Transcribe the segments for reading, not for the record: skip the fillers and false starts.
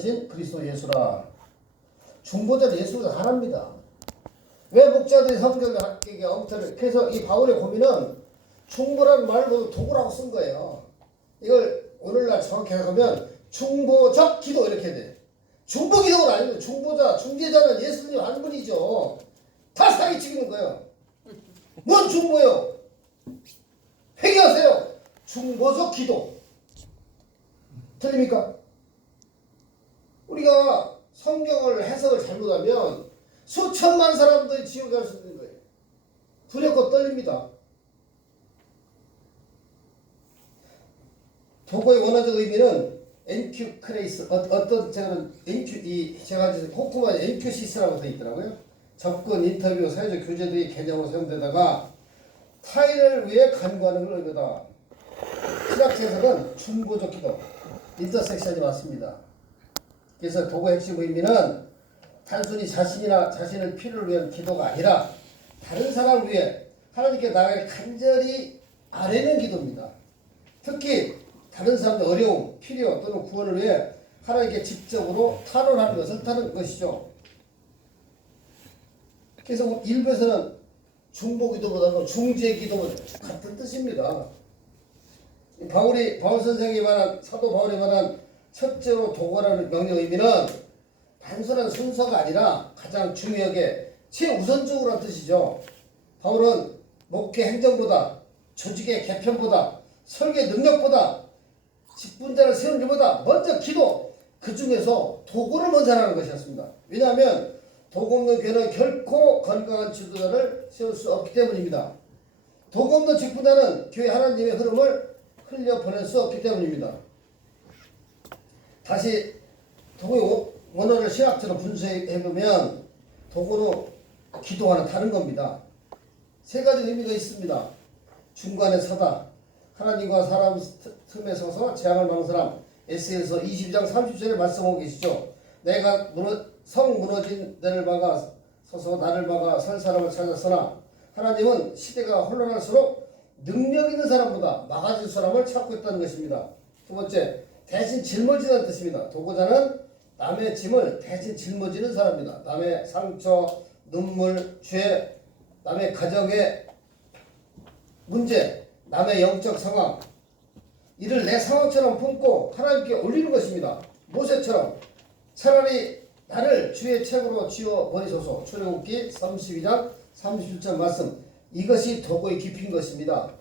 신 그리스도 예수라. 중보자 예수가 하나입니다. 왜 목자들이 성경의 학계에 엉터리. 그래서 이 바울의 고민은 중보라는 말로 도구라고 쓴 거예요. 이걸 오늘날 정확히 해석하면 중보적 기도 이렇게 돼. 중보 기도는 아니고 중보자, 중재자는 예수님 한 분이죠. 다 사기치는 거예요. 뭔 중보예요? 회개하세요. 중보적 기도. 틀립니까? 우리가 성경을 해석을 잘못하면 수천만 사람들이 지옥에 갈 수 있는 거예요. 두렵고 떨립니다. 도구의 원어적 의미는 엔큐크레이스, 어떤 제가 호쿠만 엔큐시스라고 되어 있더라고요. 접근, 인터뷰, 사회적 교제 등의 개념으로 사용되다가 타인을 위해 간구하는 걸 의미다. 신학 해석은 중보적 기도, 인터섹션이 맞습니다. 그래서 도구의 핵심 의미는 단순히 자신이나 자신의 필요를 위한 기도가 아니라 다른 사람을 위해 하나님께 나아가 간절히 아뢰는 기도입니다. 특히 다른 사람의 어려움, 필요 또는 구원을 위해 하나님께 직접으로 탄원하는 것을 뜻하는 것이죠. 그래서 일부에서는 중보기도보다는 중재기도 같은 뜻입니다. 바울 선생이 말한 사도 바울이 말한 첫째로 도구라는 명령 의미는 단순한 순서가 아니라 가장 중요하게 최우선적으로 한 뜻이죠. 바울은 목회 행정보다 조직의 개편보다 설계 능력보다 직분자를 세우는 일보다 먼저 기도, 그 중에서 도구를 먼저 하는 것이었습니다. 왜냐하면 도구 없는 교회는 결코 건강한 지도자를 세울 수 없기 때문입니다. 도구 없는 직분자는 교회 하나님의 흐름을 흘려보낼 수 없기 때문입니다. 다시 도구의 원어를 신학적으로 분석해보면 도구로 기도하는 다른 겁니다. 세 가지 의미가 있습니다. 중간에 서다, 하나님과 사람 틈에 서서 재앙을 막는 사람. 에스겔서 22장 30절에 말씀하고 계시죠. 내가 성 무너진 데를 막아 서서 나를 막아 설 사람을 찾았으나 하나님은 시대가 혼란할수록 능력 있는 사람보다 막아줄 사람을 찾고 있다는 것입니다. 두 번째, 대신 짊어지는 뜻입니다. 도구자는 남의 짐을 대신 짊어지는 사람입니다. 남의 상처, 눈물, 죄, 남의 가정의 문제, 남의 영적 상황, 이를 내 상황처럼 품고 하나님께 올리는 것입니다. 모세처럼 차라리 나를 주의 책으로 지워버리소서. 출애굽기 32장 37절 말씀. 이것이 도구의 깊이인 것입니다.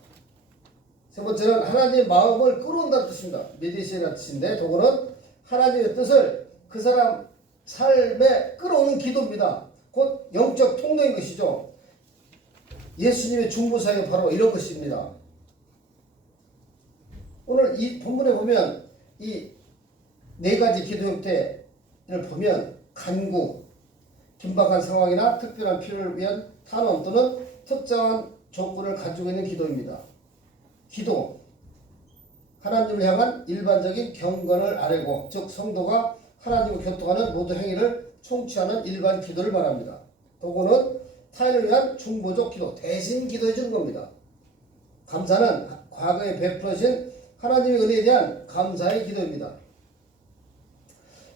세 번째는 하나님의 마음을 끌어온다는 뜻입니다. 메디시라는 뜻인데 도구는 하나님의 뜻을 그 사람 삶에 끌어오는 기도입니다. 곧 영적 통로인 것이죠. 예수님의 중보사역이 바로 이런 것입니다. 오늘 이 본문에 보면 이 네 가지 기도 형태를 보면 간구, 긴박한 상황이나 특별한 필요를 위한 탄원 또는 특정한 조건을 가지고 있는 기도입니다. 기도, 하나님을 향한 일반적인 경건을 아뢰고, 즉 성도가 하나님과 교통하는 모든 행위를 총취하는 일반 기도를 말합니다. 도구는 타인을 위한 중보적 기도, 대신 기도해 주는 겁니다. 감사는 과거에 베풀으신 하나님의 은혜에 대한 감사의 기도입니다.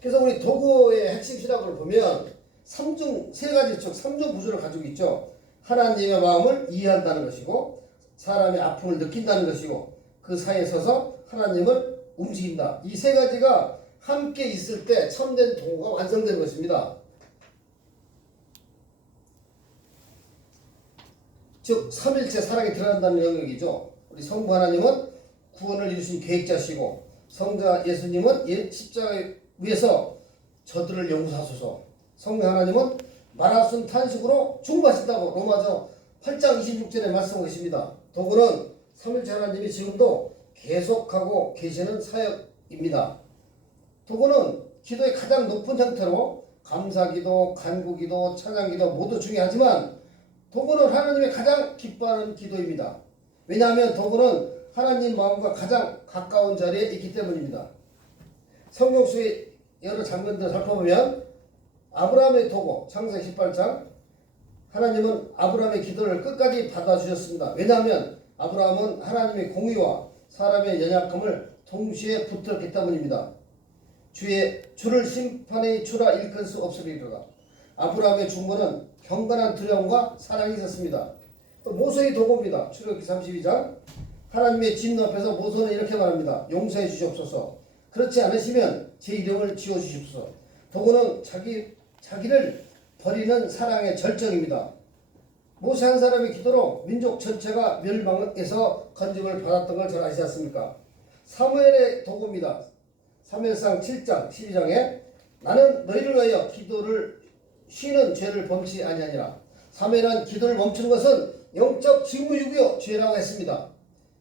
그래서 우리 도구의 핵심 신학을 보면 세 가지 즉 삼중 구조를 가지고 있죠. 하나님의 마음을 이해한다는 것이고, 사람의 아픔을 느낀다는 것이고, 그 사이에 서서 하나님을 움직인다. 이 세 가지가 함께 있을 때 참된 도구가 완성되는 것입니다. 즉 삼일체 사랑이 들어간다는 영역이죠. 우리 성부 하나님은 구원을 이루신 계획자시고, 성자 예수님은 십자가에 위해서 저들을 용서하소서. 성령 하나님은 말하순 탄식으로 중보하신다고 로마서 8장 26절에 말씀하고 계십니다. 도구는 삼일체 하나님이 지금도 계속하고 계시는 사역입니다. 도구는 기도의 가장 높은 형태로 감사기도, 간구기도, 찬양기도 모두 중요하지만 도구는 하나님의 가장 기뻐하는 기도입니다. 왜냐하면 도구는 하나님 마음과 가장 가까운 자리에 있기 때문입니다. 성경 속의 여러 장면들을 살펴보면 아브라함의 도구, 창세기 18장, 하나님은 아브라함의 기도를 끝까지 받아주셨습니다. 왜냐하면 아브라함은 하나님의 공의와 사람의 연약함을 동시에 붙들었기 때문입니다. 주를 심판의 주라 일컫을 수 없으리로다. 아브라함의 중보는 경건한 두려움과 사랑이 있었습니다. 또 모세의 도구입니다. 출애굽기 32장. 하나님의 진노 앞에서 모세는 이렇게 말합니다. 용서해 주시옵소서. 그렇지 않으시면 제 이름을 지워 주십시오. 도구는 자기를 버리는 사랑의 절정입니다. 모세 한 사람의 기도로 민족 전체가 멸망에서 건짐을 받았던 걸 잘 아시지 않습니까? 사무엘의 도구입니다. 사무엘상 7장 12장에 나는 너희를 위하여 기도를 쉬는 죄를 범치 아니하니라. 사무엘은 기도를 멈추는 것은 영적 직무유기요 죄라고 했습니다.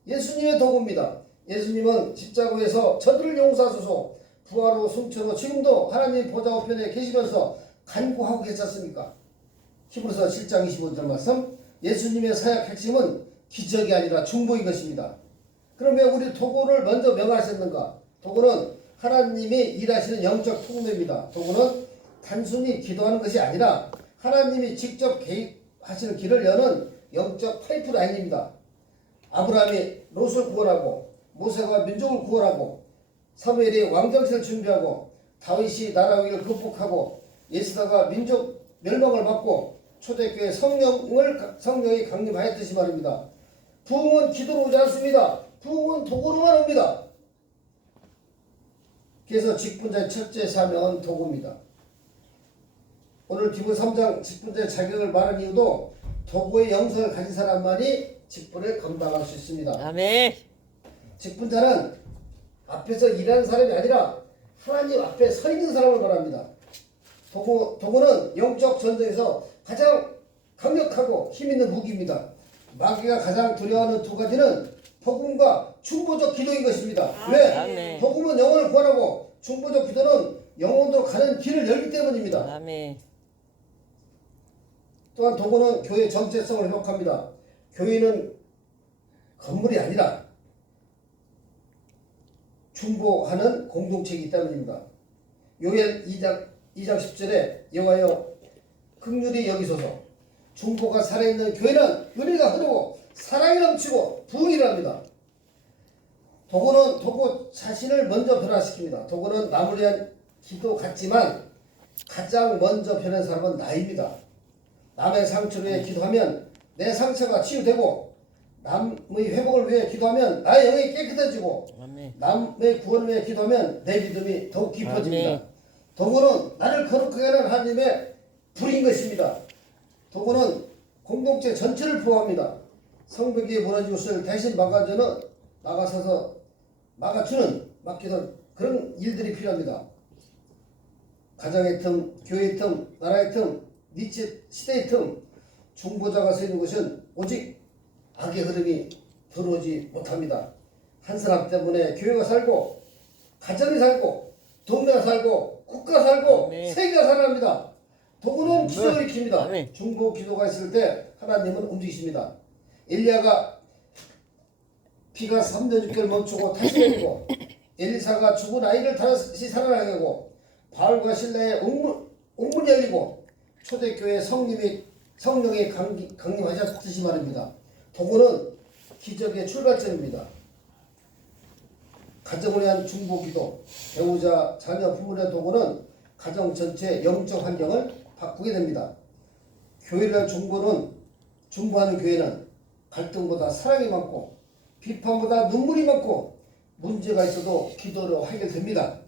예수님의 도구입니다. 예수님은 십자가에서 저들을 용서하소서 부활로 승천으로 지금도 하나님 보좌 우편에 계시면서 간구하고 계셨습니까? 히브리서 7장 25절 말씀. 예수님의 사역 핵심은 기적이 아니라 중보인 것입니다. 그러면 우리 도구를 먼저 명하셨는가? 도구는 하나님이 일하시는 영적 통로입니다. 도구는 단순히 기도하는 것이 아니라 하나님이 직접 개입하시는 길을 여는 영적 파이프라인입니다. 아브라함이 롯을 구원하고 모세가 민족을 구원하고 사무엘이 왕정실을 준비하고 다윗이 나라 위기를 극복하고 예수다가 민족 멸망을 막고 초대교회 성령이 강림하였듯이 말입니다. 부흥은 기도로 오지 않습니다. 부흥은 도구로만 옵니다. 그래서 직분자의 첫째 사명은 도구입니다. 오늘 디모 3장 직분자의 자격을 말한 이유도 도구의 영성을 가진 사람만이 직분을 감당할 수 있습니다. 아멘. 직분자는 앞에서 일하는 사람이 아니라 하나님 앞에 서 있는 사람을 말합니다. 도구는 영적 전쟁에서 가장 강력하고 힘있는 무기입니다. 마귀가 가장 두려워하는 두 가지는 복음과 중보적 기도인 것입니다. 왜? 아멘. 복음은 영혼을 구원하고 중보적 기도는 영혼으로 가는 길을 열기 때문입니다. 아멘. 또한 도구는 교회의 정체성을 회복합니다. 교회는 건물이 아니라 중보하는 공동체이기 때문입니다. 요엘 2장 10절에 여호와여 긍휼히 여기소서. 중보가 살아있는 교회는 은혜가 흐르고 사랑이 넘치고 부흥이 일어납니다. 도구는 도구 자신을 먼저 변화시킵니다. 도구는 남을 위한 기도 같지만 가장 먼저 변한 사람은 나입니다. 남의 상처를 위해 기도하면 내 상처가 치유되고 남의 회복을 위해 기도하면 나의 영이 깨끗해지고 아멘. 남의 구원을 위해 기도하면 내 믿음이 더욱 깊어집니다. 아멘. 도구는 나를 거룩하게 하는 하나님의 불인 것입니다. 도구는 공동체 전체를 보호합니다. 성벽이 무너진 것을 대신 막기는 그런 일들이 필요합니다. 가정의 틈, 교회의 틈, 나라의 틈, 니체 시대의 틈, 중보자가 서 있는 것은 오직 악의 흐름이 들어오지 못합니다. 한 사람 때문에 교회가 살고 가정이 살고 동네가 살고 국가 살고 아멘. 세계가 살아납니다. 도구는 기적을 일으킵니다. 아멘. 중보 기도가 있을 때 하나님은 움직이십니다. 엘리야가 피가 3년 6개월 멈추고 다시 내리고 엘리사가 죽은 아이를 다시 살아나게 하고 바울과 신라의 옥문이 열리고 초대교회 성령이 강림하셨듯이 말입니다. 도구는 기적의 출발점입니다. 가정을 위한 중보기도, 배우자, 자녀, 부모의 도구는 가정 전체의 영적 환경을 바꾸게 됩니다. 교회를 위한 중보하는 교회는 갈등보다 사랑이 많고 비판보다 눈물이 많고 문제가 있어도 기도로 해결됩니다.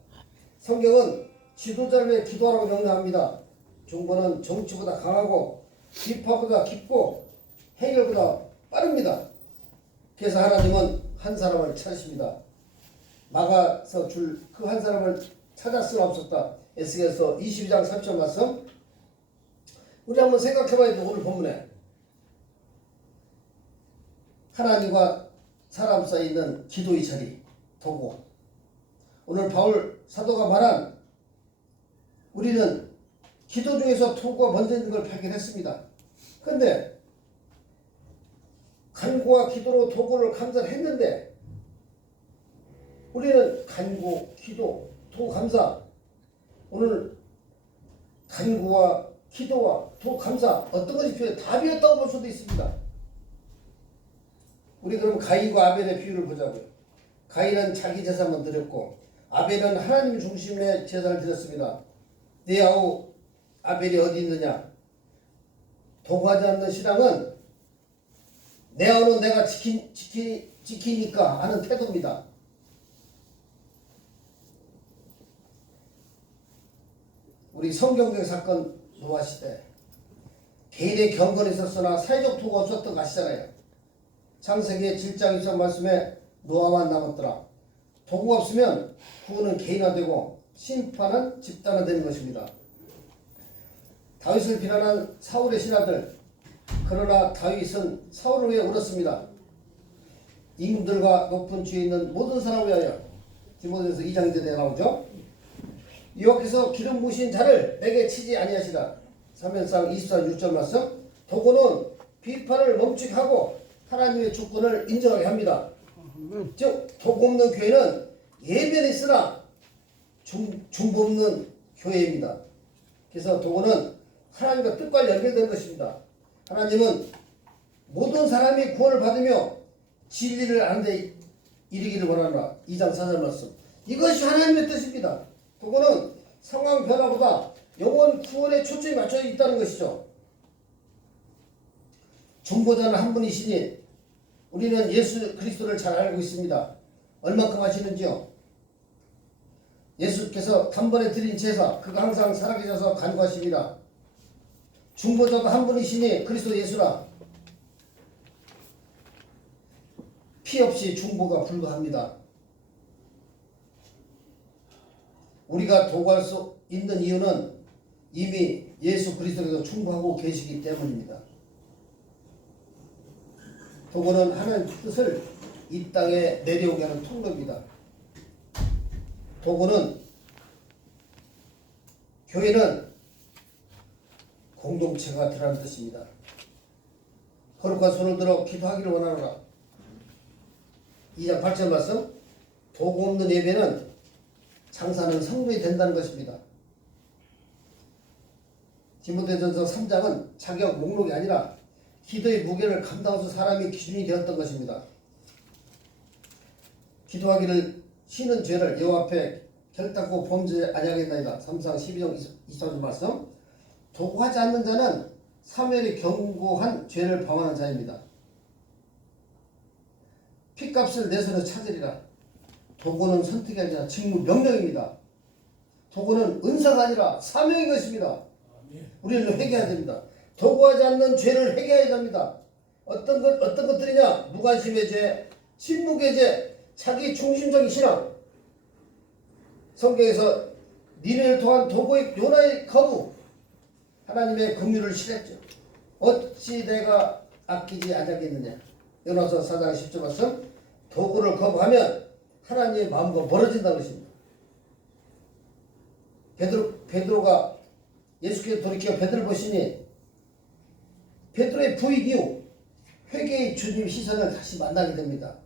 성경은 지도자를 위해 기도하라고 명령합니다. 중보는 정치보다 강하고 비판보다 깊고 해결보다 빠릅니다. 그래서 하나님은 한 사람을 찾으십니다. 막아서 줄 그 한 사람을 찾을 수는 없었다. 에스겔서 22장 3절 말씀. 우리 한번 생각해봐야 돼. 오늘 본문에 하나님과 사람 사이에 있는 기도의 자리, 도구. 오늘 바울 사도가 말한 우리는 기도 중에서 도구가 먼저 있는 걸 발견했습니다. 그런데 간구와 기도로 도구를 감사를 했는데 우리는 간구, 기도, 도구 감사. 오늘 간구와 기도와 도구 감사 어떤 것이 필요해? 답이었다고 볼 수도 있습니다. 우리 그럼 가인과 아벨의 비유를 보자고요. 가인은 자기 재산만 드렸고 아벨은 하나님 중심의 제사를 드렸습니다. 네 아우 아벨이 어디 있느냐? 도구하지 않는 신앙은 내 아우는 내가 지키니까 하는 태도입니다. 우리 성경적 사건 노아 시대 개인의 경건이 있었으나 사회적 도구가 없었던 거 아시잖아요. 창세기 7장 23 말씀에 노아만 남았더라. 도구가 없으면 구원은 개인화되고 심판은 집단화되는 것입니다. 다윗을 비난한 사울의 신하들, 그러나 다윗은 사울을 위해 울었습니다. 임금들과 높은 주에 있는 모든 사람을 위하여. 디모데전서 2장 2절에 나오죠. 여호와께서 기름 부으신 자를 내게 치지 아니하시라. 사면상 24장 6절 말씀. 도구는 비판을 멈추게 하고 하나님의 주권을 인정하게 합니다. 즉 도구 없는 교회는 예배는 있으나 중보 없는 교회입니다. 그래서 도구는 하나님과 뜻과 연결된 것입니다. 하나님은 모든 사람이 구원을 받으며 진리를 아는 데 이르기를 원하노라. 2장 4절 말씀. 이것이 하나님의 뜻입니다. 도구는 상황 변화보다 영원 구원에 초점이 맞춰 있다는 것이죠. 중보자는 한 분이시니 우리는 예수 그리스도를 잘 알고 있습니다. 얼만큼 하시는지요? 예수께서 단번에 드린 제사, 그가 항상 살아계셔서 간구하십니다. 중보자도 한 분이시니 그리스도 예수라. 피 없이 중보가 불가합니다. 우리가 도구할 수 있는 이유는 이미 예수 그리스도께서 충고하고 계시기 때문입니다. 도구는 하나님의 뜻을 이 땅에 내려오게 하는 통로입니다. 도구는 교회는 공동체가 되라는 뜻입니다. 거룩한 손을 들어 기도하기를 원하노라. 2장 8절 말씀. 도구 없는 예배는 장사는 성물이 된다는 것입니다. 디모데전서 3장은 자격 목록이 아니라 기도의 무게를 감당할 수 사람이 기준이 되었던 것입니다. 기도하기를 쉬는 죄를 여호와 앞에 결단코 범죄 아니하겠나이다. 3상 12장 23절 말씀. 도구하지 않는 자는 사무엘이 경고한 죄를 범하는 자입니다. 핏값을 내 손에 찾으리라. 도구는 선택이 아니라 직무 명령입니다. 도구는 은사가 아니라 사명인 것입니다. 우리는 회개해야 됩니다. 도구하지 않는 죄를 회개해야 됩니다. 어떤 것들이냐? 무관심의 죄, 침묵의 죄, 자기 중심적인 신앙. 성경에서 니네를 통한 도구의 요나의 거부, 하나님의 긍휼을 싫었죠. 어찌 내가 아끼지 않겠느냐. 요나서 4장 10절 말씀. 도구를 거부하면 하나님의 마음과 멀어진다는 것입니다. 베드로가 예수께서 돌이켜 베드로를 보시니 베드로의 부인 이후 회개의 주님 시선을 다시 만나게 됩니다.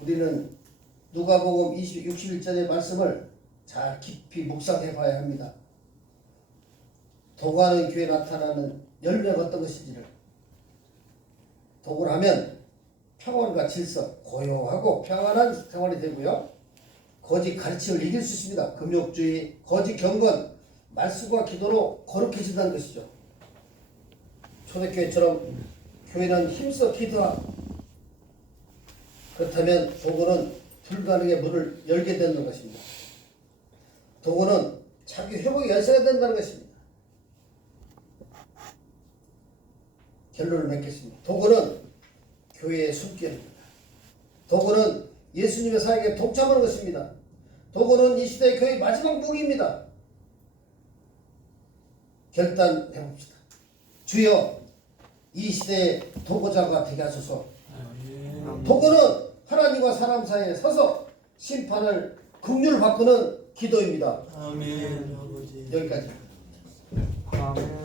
우리는 누가복음 61절의 말씀을 잘 깊이 묵상해 봐야 합니다. 도구하는 교회에 나타나는 열매가 어떤 것인지를. 도구를 하면 평온과 질서, 고요하고 평안한 생활이 되고요. 거짓 가르침을 이길 수 있습니다. 금욕주의, 거짓 경건, 말씀과 기도로 거룩해진다는 것이죠. 초대교회처럼 교회는 힘써 기도하고, 그렇다면 도구는 불가능의 문을 열게 되는 것입니다. 도구는 자기 회복의 열쇠가 된다는 것입니다. 결론을 맺겠습니다. 도구는 교회의 숨결입니다. 도구는 예수님의 사역에 동참하는 것입니다. 도구는 이 시대의 교회의 마지막 무기입니다. 결단해봅시다. 주여, 이 시대의 도구자가 되게 하소서. 도구는 하나님과 사람 사이에 서서 심판을 긍휼을 바꾸는 기도입니다. 아멘. 여기까지. 아멘.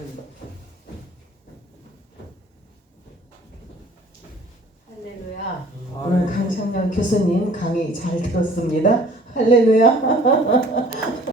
할렐루야. 오늘 강창렬 교수님 강의 잘 들었습니다. 할렐루야.